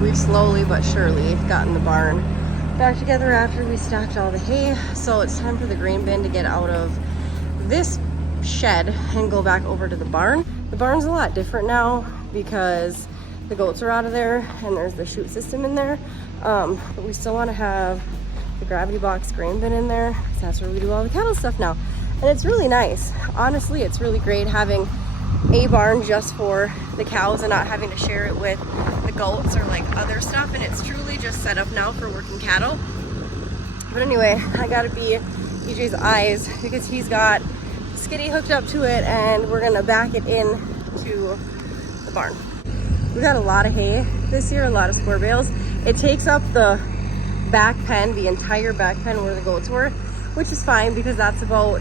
we've slowly but surely gotten the barn back together after we stacked all the hay. So it's time for the grain bin to get out of this shed and go back over to the barn. The barn's a lot different now because the goats are out of there and there's the chute system in there. But we still want to have the gravity box grain bin in there because that's where we do all the cattle stuff now. And it's really nice. Honestly, it's really great having a barn just for the cows and not having to share it with the goats or like other stuff. And it's truly just set up now for working cattle. But anyway, I gotta be EJ's eyes because he's got Skitty hooked up to it and we're gonna back it in to the barn. We got a lot of hay this year, a lot of square bales. It takes up the back pen, the entire back pen where the goats were, which is fine because that's about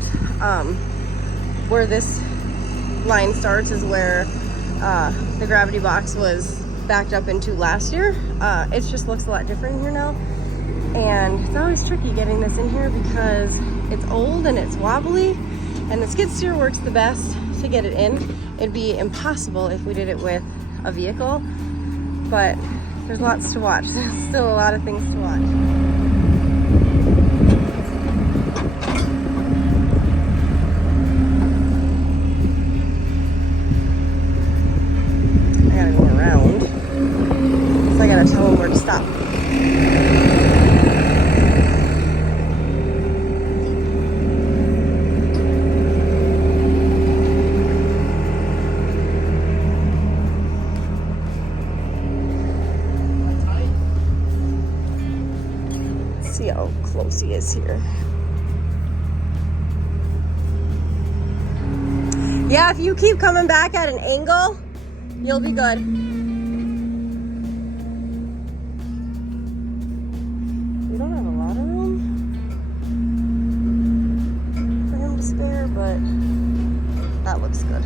where this line starts is where the gravity box was backed up into last year. It just looks a lot different here now. And it's always tricky getting this in here because it's old and it's wobbly and the skid steer works the best to get it in. It'd be impossible if we did it with a vehicle, but there's lots to watch. There's still a lot of things to watch. Tell them where to stop. Let's see how close he is here. Yeah, if you keep coming back at an angle, you'll be good. That looks good.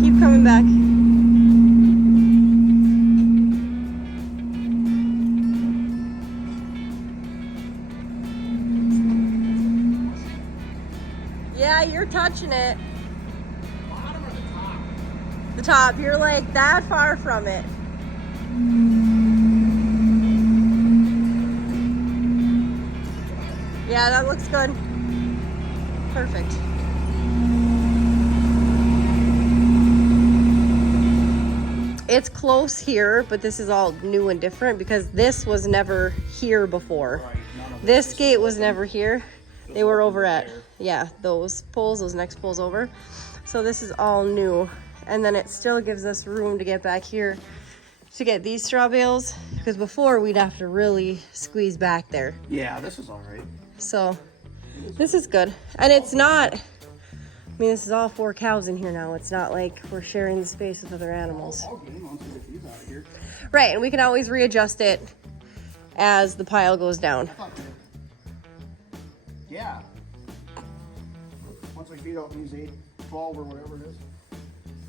Keep coming back. Yeah, you're touching it. The bottom or the top? The top. You're like that far from it. Yeah, that looks good. Perfect. It's close here, but this is all new and different because this was never here before. Right. This gate was never here. They were over at, yeah, those poles, those next poles over. So this is all new. And then it still gives us room to get back here to get these straw bales because before we'd have to really squeeze back there. Yeah, this is all right. So this is good. And it's not, I mean, this is all 4 cows in here now. It's not like we're sharing the space with other animals. I'll get him once we get these out of here. Right, and we can always readjust it as the pile goes down. Yeah. Once I feed out these 8, 12 or whatever it is,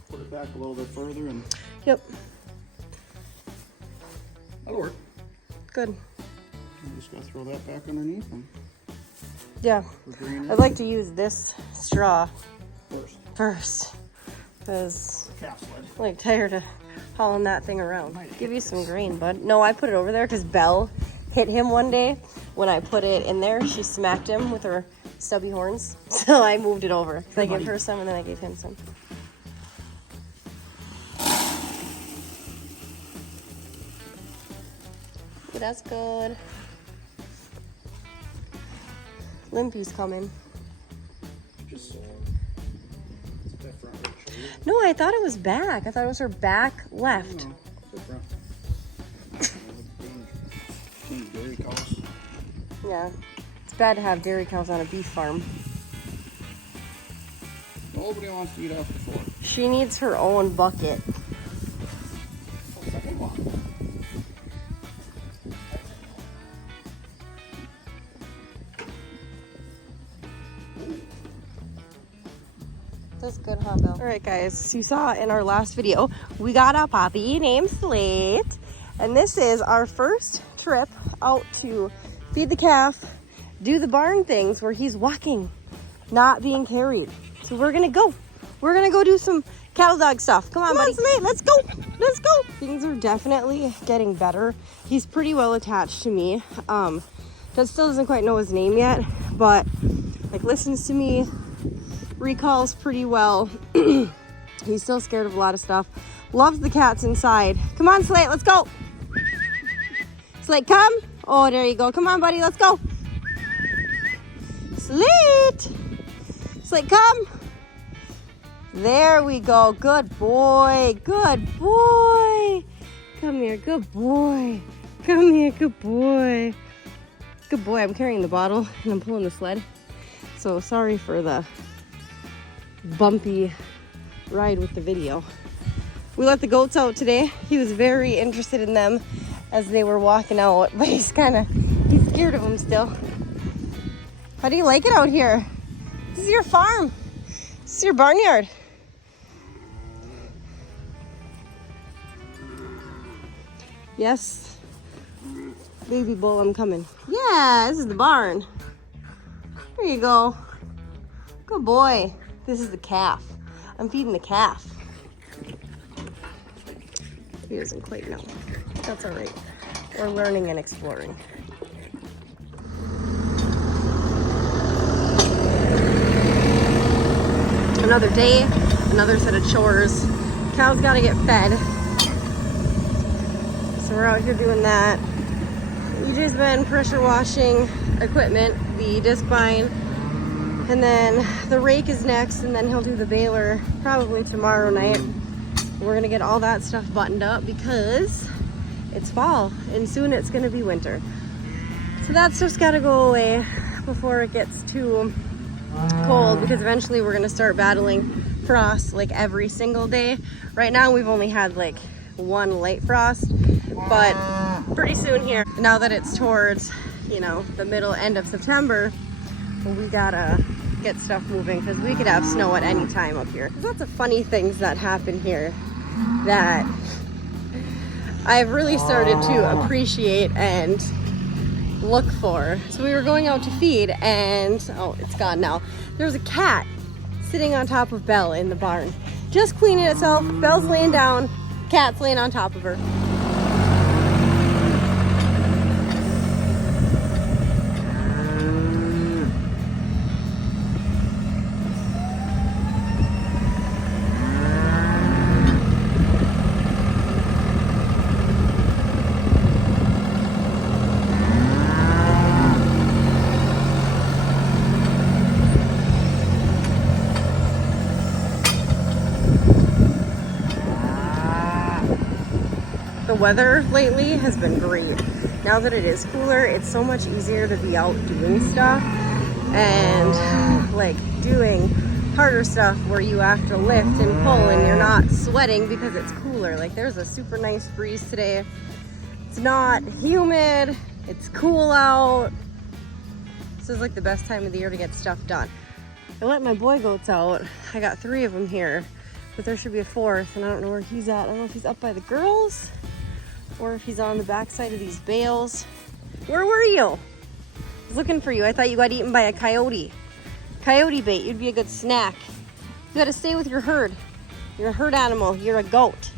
put it back a little bit further and... Yep. That'll work. Good. I'm just gonna throw that back underneath them. Yeah. I'd like to use this straw first because I'm like tired of hauling that thing around. Give you some grain, bud. No, I put it over there because Belle hit him one day when I put it in there. She smacked him with her stubby horns, so I moved it over. So I gave her some and then I gave him some. Okay, that's good. Limpy's coming. Just so that front right shoulder. No, I thought it was back. I thought it was her back left. No, the front. Dairy cows. Yeah, it's bad to have dairy cows on a beef farm. Nobody wants to eat off the floor. She needs her own bucket. Second one. That's good, huh, Bill? All right, guys, so you saw in our last video, we got a puppy named Slate. And this is our first trip out to feed the calf, do the barn things where he's walking, not being carried. So we're gonna go do some Cattle dog stuff. Come on, buddy. Slate, let's go. Let's go. Things are definitely getting better. He's pretty well attached to me. Just still doesn't quite know his name yet, but like listens to me, recalls pretty well. He's still scared of a lot of stuff. Loves the cats inside. Come on, Slate, let's go. Slate, come. Oh, there you go. Come on, buddy, let's go. Slate. Slate, come. There we go. Good boy. Good boy. Come here. Good boy. Come here. Good boy. Good boy. I'm carrying the bottle and I'm pulling the sled. So sorry for the bumpy ride with the video. We let the goats out today. He was very interested in them as they were walking out, but he's scared of them still. How do you like it out here? This is your farm. This is your barnyard. Yes, baby bull, I'm coming. Yeah, this is the barn. There you go. Good boy. This is the calf. I'm feeding the calf. He doesn't quite know. That's all right. We're learning and exploring. Another day, another set of chores. Cow's gotta get fed. So we're out here doing that. EJ's been pressure washing equipment, the disc vine, and then the rake is next, and then he'll do the baler probably tomorrow night. We're gonna get all that stuff buttoned up because it's fall and soon it's gonna be winter. So that stuff's gotta go away before it gets too cold, because eventually we're gonna start battling frost like every single day. Right now we've only had like one light frost, but pretty soon here, now that it's towards, you know, the middle end of September, we gotta get stuff moving because we could have snow at any time up here. There's lots of funny things that happen here that I've really started to appreciate and look for. So we were going out to feed and, oh, it's gone now. There was a cat sitting on top of Belle in the barn, just cleaning itself. Belle's laying down, cat's laying on top of her. The weather lately has been great. Now that it is cooler, it's so much easier to be out doing stuff and like doing harder stuff where you have to lift and pull and you're not sweating because it's cooler. Like there's a super nice breeze today. It's not humid, it's cool out. This is like the best time of the year to get stuff done. I let my boy goats out. I got 3 of them here, but there should be a 4th and I don't know where he's at. I don't know if he's up by the girls or if he's on the backside of these bales. Where were you? I was looking for you. I thought you got eaten by a coyote. Coyote bait, you'd be a good snack. You gotta stay with your herd. You're a herd animal, you're a goat.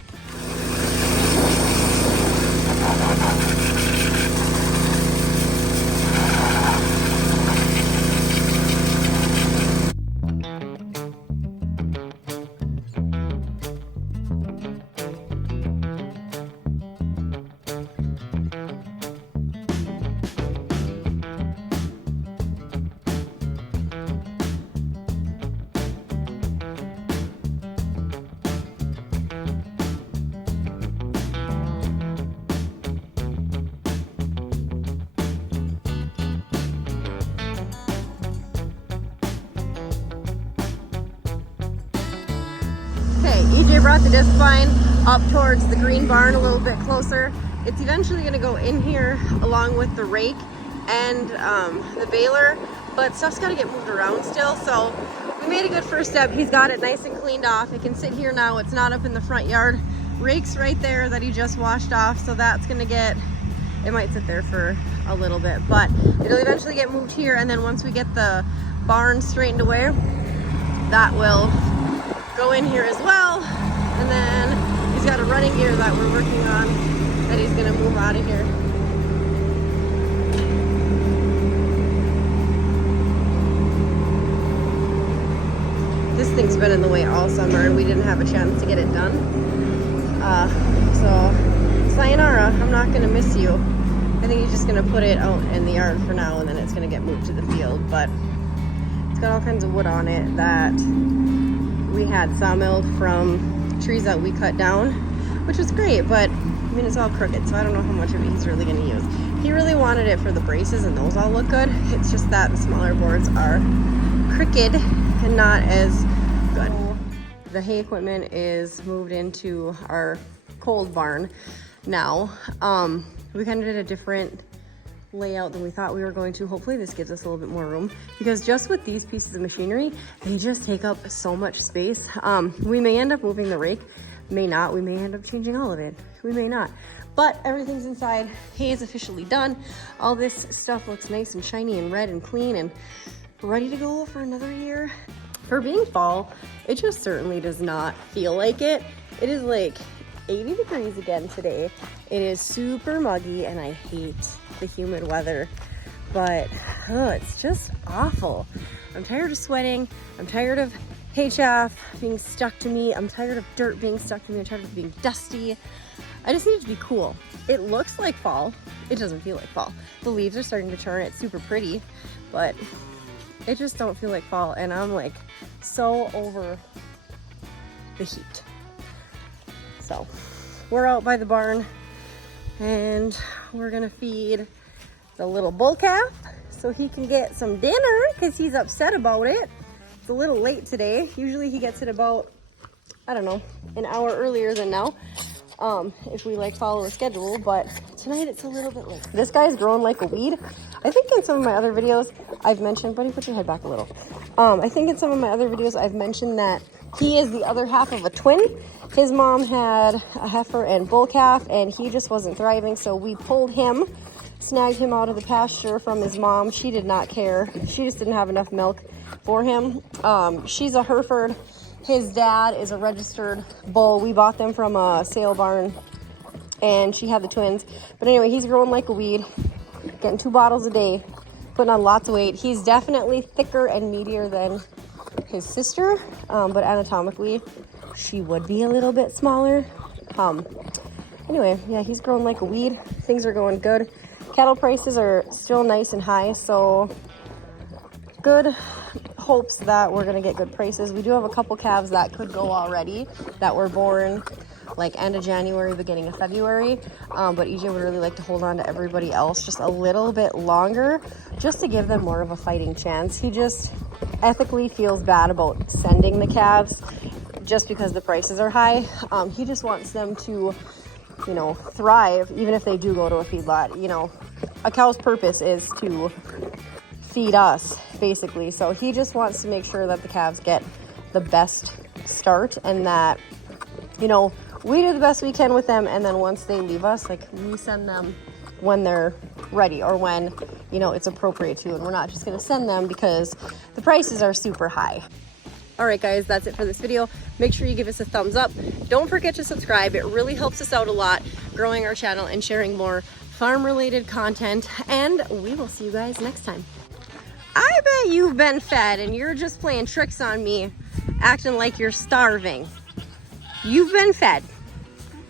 EJ brought the disc vine up towards the green barn a little bit closer. It's eventually going to go in here along with the rake and the baler, but stuff's got to get moved around still. So we made a good first step. He's got it nice and cleaned off. It can sit here now. It's not up in the front yard. Rake's right there that he just washed off, so that's going to get, it might sit there for a little bit, but it'll eventually get moved here. And then once we get the barn straightened away, that will go in here as well. And then he's got a running gear that we're working on that he's gonna move out of here. This thing's been in the way all summer and we didn't have a chance to get it done. So sayonara, I'm not gonna miss you. I think he's just gonna put it out in the yard for now and then it's gonna get moved to the field. But it's got all kinds of wood on it that we had sawmilled from trees that we cut down, which was great, but I mean, it's all crooked, so I don't know how much of it he's really gonna use. He really wanted it for the braces and those all look good. It's just that the smaller boards are crooked and not as good. The hay equipment is moved into our cold barn now. We kind of did a different layout than we thought we were going to. Hopefully this gives us a little bit more room because just with these pieces of machinery, they just take up so much space. We may end up moving the rake, may not. We may end up changing all of it. We may not. But everything's inside. Hay is officially done. All this stuff looks nice and shiny and red and clean and ready to go for another year. For being fall, it just certainly does not feel like it. It is like 80 degrees again today. It is super muggy and I hate the humid weather, but it's just awful. I'm tired of sweating. I'm tired of hay chaff being stuck to me. I'm tired of dirt being stuck to me. I'm tired of being dusty. I just need it to be cool. It looks like fall. It doesn't feel like fall. The leaves are starting to turn. It's super pretty, but it just don't feel like fall. And I'm like so over the heat. So we're out by the barn and we're gonna feed the little bull calf so he can get some dinner because he's upset about it. It's a little late today. Usually he gets it about, I don't know, an hour earlier than now. If we like follow a schedule, but tonight it's a little bit late. This guy's growing like a weed. I think in some of my other videos I've mentioned, buddy, put your head back a little. I think in some of my other videos I've mentioned that he is the other half of a twin. His mom had a heifer and bull calf and he just wasn't thriving, so we pulled him, snagged him out of the pasture from his mom. She did not care. She just didn't have enough milk for him. She's a Hereford. His dad is a registered bull. We bought them from a sale barn and she had the twins. But anyway, he's growing like a weed, getting 2 bottles a day, putting on lots of weight. He's definitely thicker and meatier than his sister, but anatomically she would be a little bit smaller. Anyway, yeah, he's growing like a weed. Things are going good. Cattle prices are still nice and high, so good hopes that we're gonna get good prices. We do have a couple calves that could go already that were born like end of January, beginning of February, but EJ would really like to hold on to everybody else just a little bit longer just to give them more of a fighting chance. He just ethically feels bad about sending the calves just because the prices are high. He just wants them to, you know, thrive even if they do go to a feedlot. You know, a cow's purpose is to feed us basically, so he just wants to make sure that the calves get the best start and that, you know, we do the best we can with them, and then once they leave us, like, we send them when they're ready or when, you know, it's appropriate to, and we're not just going to send them because the prices are super high. All right, guys, that's it for this video. Make sure you give us a thumbs up. Don't forget to subscribe. It really helps us out a lot growing our channel and sharing more farm related content, and we will see you guys next time. I bet you've been fed and you're just playing tricks on me, acting like you're starving. You've been fed.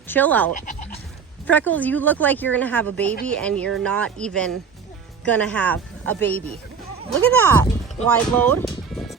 Chill out. Freckles, you look like you're gonna have a baby and you're not even gonna have a baby. Look at that. Wide load.